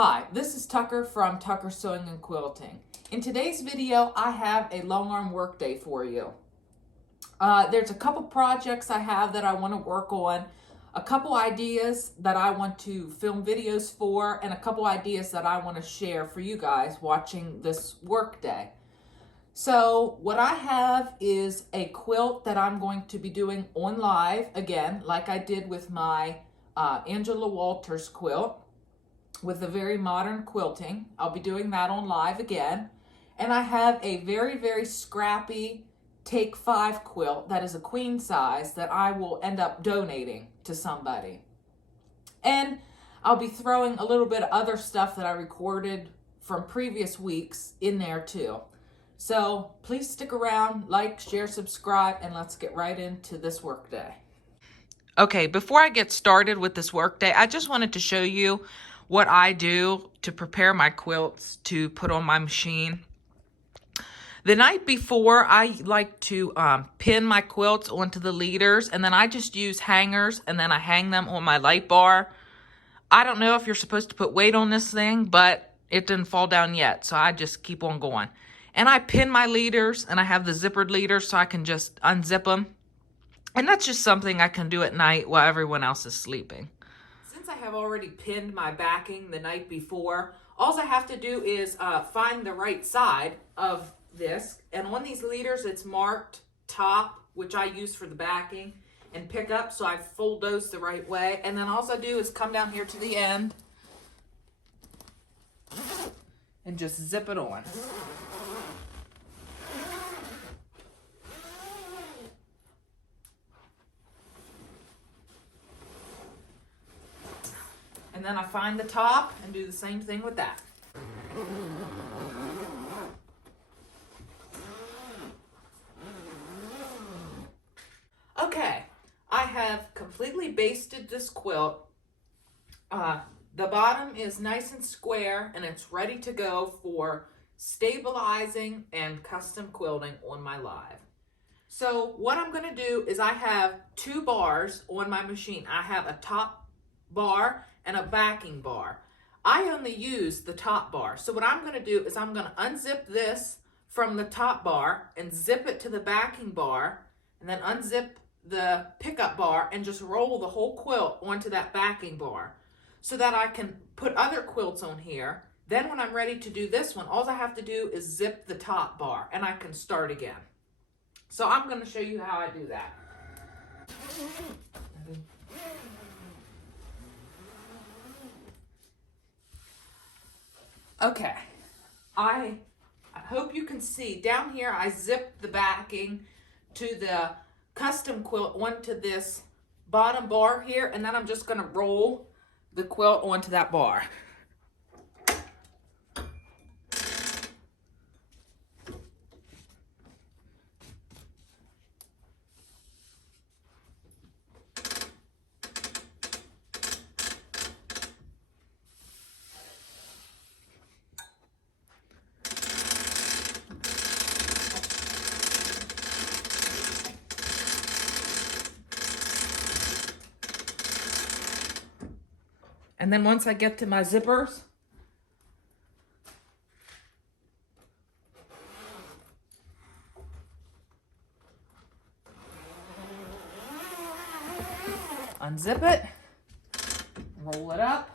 Hi, this is Tucker from Tucker Sewing and Quilting. In today's video, I have a Longarm Work Day for you. There's a couple projects I have that I want to work on, a couple ideas that I want to film videos for, and a couple ideas that I want to share for you guys watching this work day. So what I have is a quilt that I'm going to be doing on live again, like I did with my Angela Walters quilt with the very modern quilting. I'll be doing that on live again. And I have a very scrappy Take 5 quilt that is a queen size that I will end up donating to somebody. And I'll be throwing a little bit of other stuff that I recorded from previous weeks in there too. So please stick around, like, share, subscribe, and let's get right into this work day. Okay, before I get started with this work day, I just wanted to show you what I do to prepare my quilts to put on my machine. The night before, I like to pin my quilts onto the leaders, and then I just use hangers, and then I hang them on my light bar. I don't know if you're supposed to put weight on this thing, but it didn't fall down yet, so I just keep on going. And I pin my leaders, and I have the zippered leaders so I can just unzip them. And that's just something I can do at night while everyone else is sleeping. Since I have already pinned my backing the night before, all I have to do is find the right side of this. And on these leaders, it's marked top, which I use for the backing, and pick up, so I fold those the right way. And then all I do is come down here to the end and just zip it on. And then I find the top and do the same thing with that. Okay, I have completely basted this quilt. The bottom is nice and square and it's ready to go for stabilizing and custom quilting on my live. So what I'm going to do is I have 2 bars on my machine. I have a top bar and a backing bar. I only use the top bar. So what I'm going to do is I'm going to unzip this from the top bar and zip it to the backing bar, and then unzip the pickup bar and just roll the whole quilt onto that backing bar so that I can put other quilts on here. Then when I'm ready to do this one, all I have to do is zip the top bar and I can start again. So I'm going to show you how I do that. Okay, I hope you can see down here I zipped the backing to the custom quilt onto this bottom bar here, and then I'm just going to roll the quilt onto that bar. And then once I get to my zippers, unzip it, roll it up,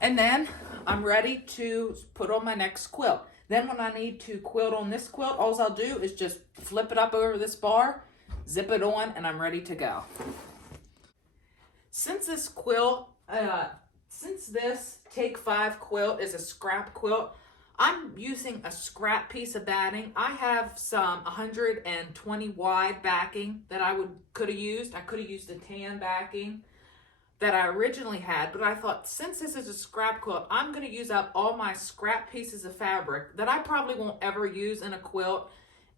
and then I'm ready to put on my next quilt. Then when I need to quilt on this quilt, all I'll do is just flip it up over this bar, zip it on, and I'm ready to go. Since this quilt, since this Take 5 quilt is a scrap quilt, I'm using a scrap piece of batting. I have some 120 wide backing that I could have used. I could have used the tan backing that I originally had, but I thought since this is a scrap quilt, I'm going to use up all my scrap pieces of fabric that I probably won't ever use in a quilt.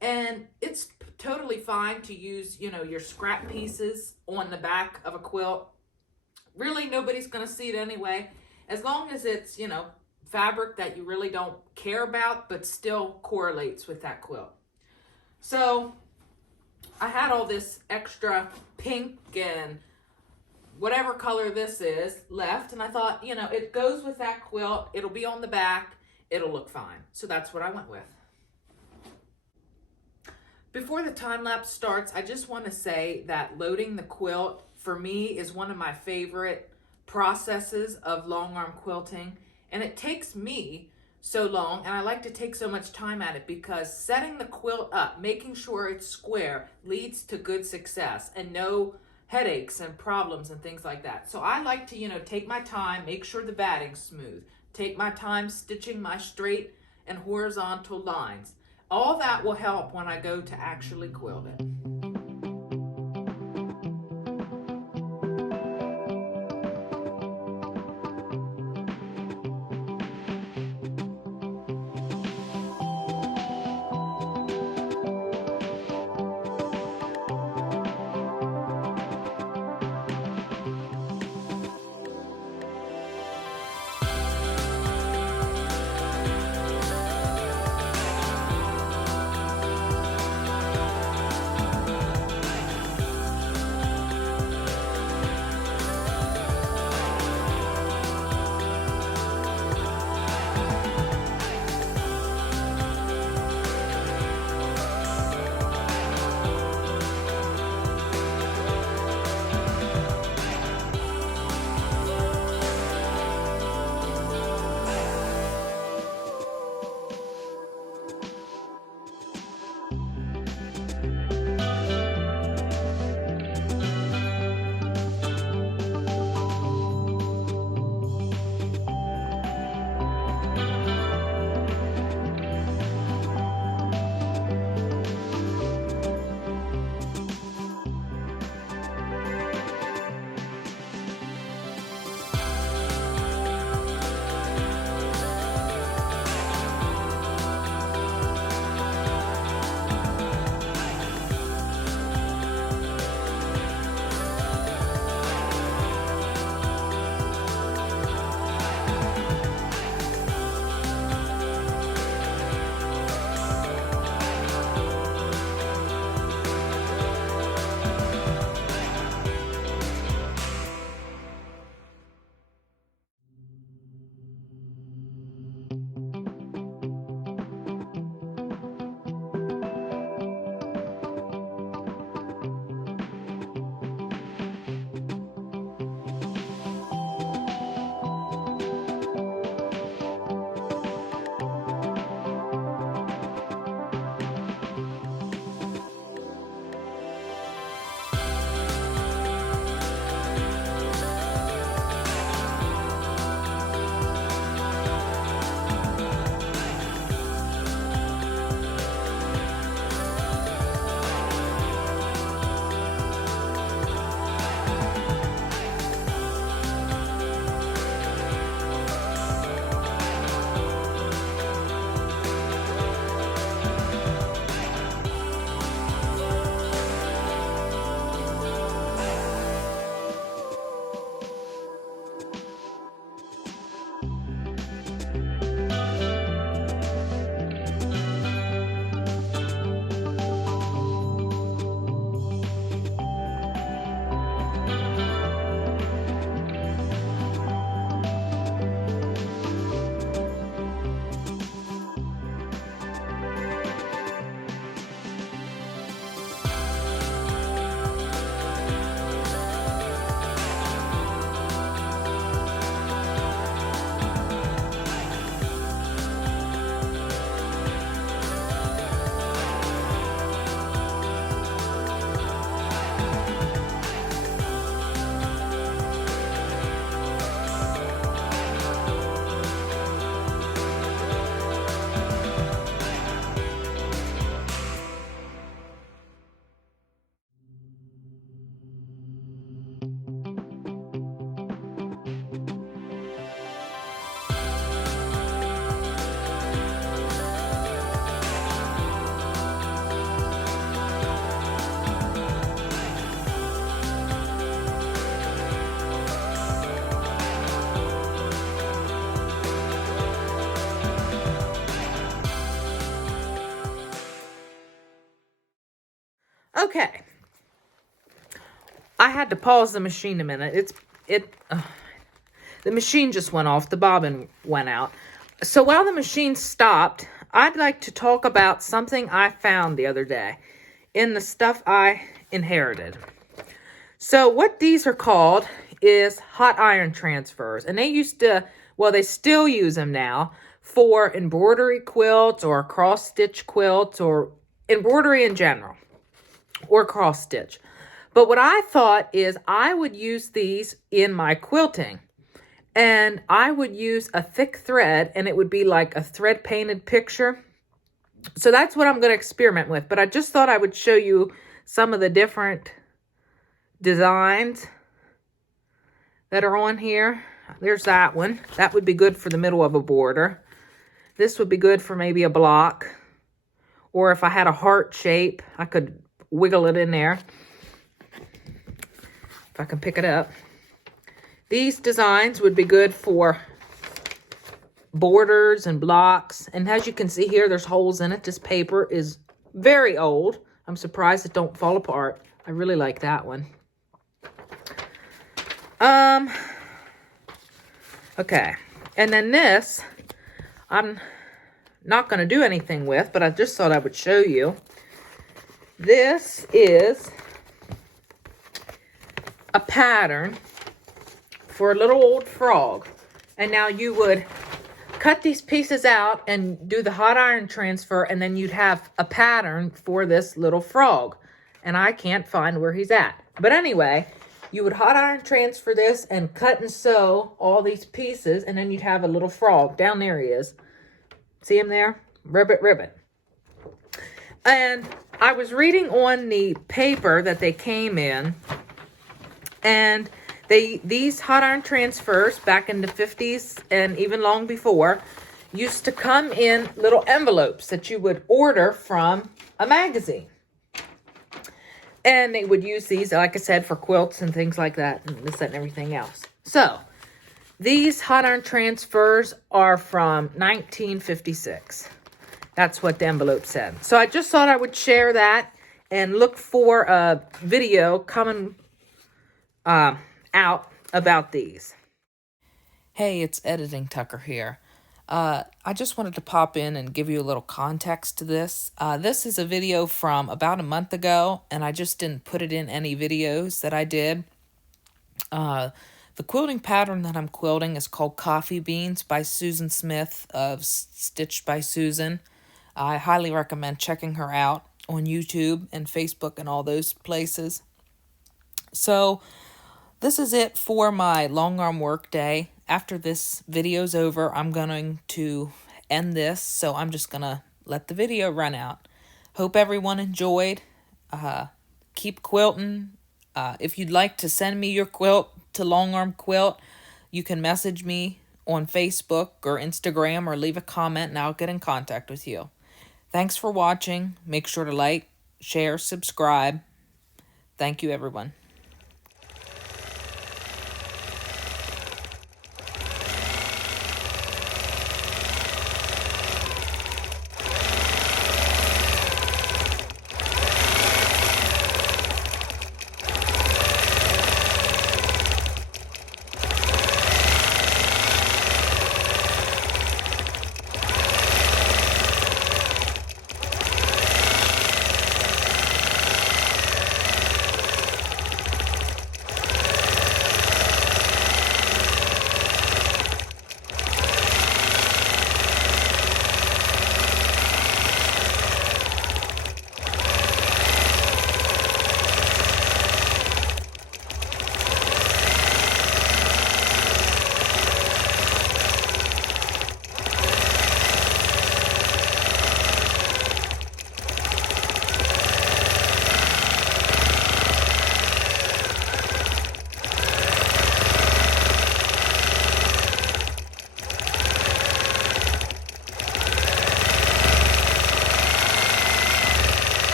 And it's totally fine to use, your scrap pieces on the back of a quilt. Really, nobody's going to see it anyway, as long as it's, fabric that you really don't care about, but still correlates with that quilt. So I had all this extra pink and whatever color this is left, and I thought, you know, it goes with that quilt. It'll be on the back. It'll look fine. So that's what I went with. Before the time lapse starts, I just want to say that loading the quilt for me is one of my favorite processes of long arm quilting, and it takes me so long, and I like to take so much time at it because setting the quilt up, making sure it's square, leads to good success and no headaches and problems and things like that. So I like to, you know, take my time, make sure the batting's smooth, take my time stitching my straight and horizontal lines. All that will help when I go to actually quilt it. Okay. I had to pause the machine a minute. The machine just went off. The bobbin went out. So while the machine stopped, I'd like to talk about something I found the other day in the stuff I inherited. So what these are called is hot iron transfers. And they used to, well, they still use them now for embroidery quilts or cross stitch quilts or embroidery in general or cross stitch. But what I thought is I would use these in my quilting. And I would use a thick thread, and it would be like a thread painted picture. So that's what I'm going to experiment with. But I just thought I would show you some of the different designs that are on here. There's that one. That would be good for the middle of a border. This would be good for maybe a block. Or if I had a heart shape, I could wiggle it in there. If I can pick it up. These designs would be good for borders and blocks. And as you can see here, there's holes in it. This paper is very old. I'm surprised it don't fall apart. I really like that one. Okay. And then this, I'm not going to do anything with, but I just thought I would show you. This is a pattern for a little old frog. And now you would cut these pieces out and do the hot iron transfer, and then you'd have a pattern for this little frog. And I can't find where he's at. But anyway, you would hot iron transfer this and cut and sew all these pieces, and then you'd have a little frog. Down there he is. See him there? Ribbit, ribbit. And I was reading on the paper that they came in, and these hot iron transfers back in the 50s and even long before used to come in little envelopes that you would order from a magazine. And they would use these, like I said, for quilts and things like that, and this and everything else. So these hot iron transfers are from 1956. That's what the envelope said. So I just thought I would share that and look for a video coming out about these. Hey, it's Editing Tucker here. I just wanted to pop in and give you a little context to this. This is a video from about a month ago, and I just didn't put it in any videos that I did. The quilting pattern that I'm quilting is called Coffee Beans by Susan Smith of Stitched by Susan. I highly recommend checking her out on YouTube and Facebook and all those places. So this is it for my Longarm Work day. After this video's over, I'm going to end this, so I'm just going to let the video run out. Hope everyone enjoyed. Keep quilting. If you'd like to send me your quilt to Longarm Quilt, you can message me on Facebook or Instagram or leave a comment and I'll get in contact with you. Thanks for watching. Make sure to like, share, subscribe. Thank you, everyone.